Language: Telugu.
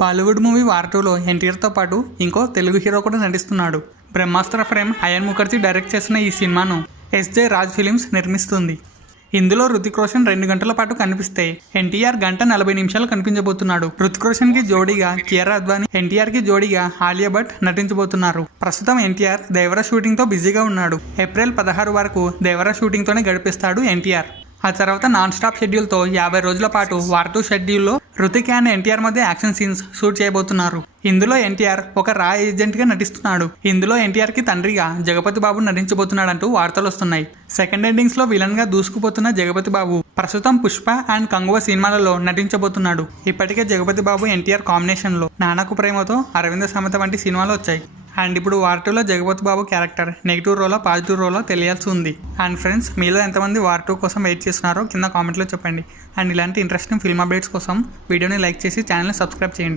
బాలీవుడ్ మూవీ వార్ 2లో ఎన్టీఆర్తో పాటు ఇంకో తెలుగు హీరో కూడా నటిస్తున్నాడు. బ్రహ్మాస్త్ర ఫ్రేమ్ అయాన్ ముఖర్జీ డైరెక్ట్ చేసిన ఈ సినిమాను ఎస్జే రాజ్ ఫిలిమ్స్ నిర్మిస్తుంది. ఇందులో రుతిక్ రోషన్ 2 గంటల పాటు కనిపిస్తే ఎన్టీఆర్ 1:40 కనిపించబోతున్నాడు. రుతిక్ రోషన్ కి జోడీగా కియారా అద్వానీ, ఎన్టీఆర్ కి జోడీగా ఆలియా భట్ నటించబోతున్నారు. ప్రస్తుతం ఎన్టీఆర్ దేవరా షూటింగ్ తో బిజీగా ఉన్నాడు. ఏప్రిల్ 16 వరకు దేవరా షూటింగ్ తోనే గడిపిస్తాడు ఎన్టీఆర్. ఆ తర్వాత నాన్ స్టాప్ షెడ్యూల్తో 50 రోజుల పాటు వార్ 2 షెడ్యూల్లో రుతిక్ అండ్ ఎన్టీఆర్ మధ్య యాక్షన్ సీన్స్ షూట్ చేయబోతున్నారు. ఇందులో ఎన్టీఆర్ ఒక రా ఏజెంట్ గా నటిస్తున్నాడు. ఇందులో ఎన్టీఆర్ కి తండ్రిగా జగపతి బాబు నటించబోతున్నాడంటూ వార్తలు వస్తున్నాయి. సెకండ్ ఎండింగ్స్ లో విలన్ గా దూసుకుపోతున్న జగపతి బాబు ప్రస్తుతం పుష్ప అండ్ కంగువ సినిమాలలో నటించబోతున్నాడు. ఇప్పటికే జగపతి బాబు ఎన్టీఆర్ కాంబినేషన్ లో నాన్నకు ప్రేమతో, అరవింద సమేత వంటి సినిమాలు వచ్చాయి. అండ్ ఇప్పుడు వార్ 2లో జగపతి బాబు క్యారెక్టర్ నెగిటివ్ రోలా పాజిటివ్ రోలా తెలియాల్సి ఉంది. అండ్ ఫ్రెండ్స్, మీలో ఎంతమంది వార్ 2 కోసం వెయిట్ చేస్తున్నారో కింద కామెంట్లో చెప్పండి. అండ్ ఇలాంటి ఇంట్రెస్టింగ్ ఫిల్మ్ అప్డేట్స్ కోసం వీడియోని లైక్ చేసి ఛానల్ని సబ్స్క్రైబ్ చేయండి.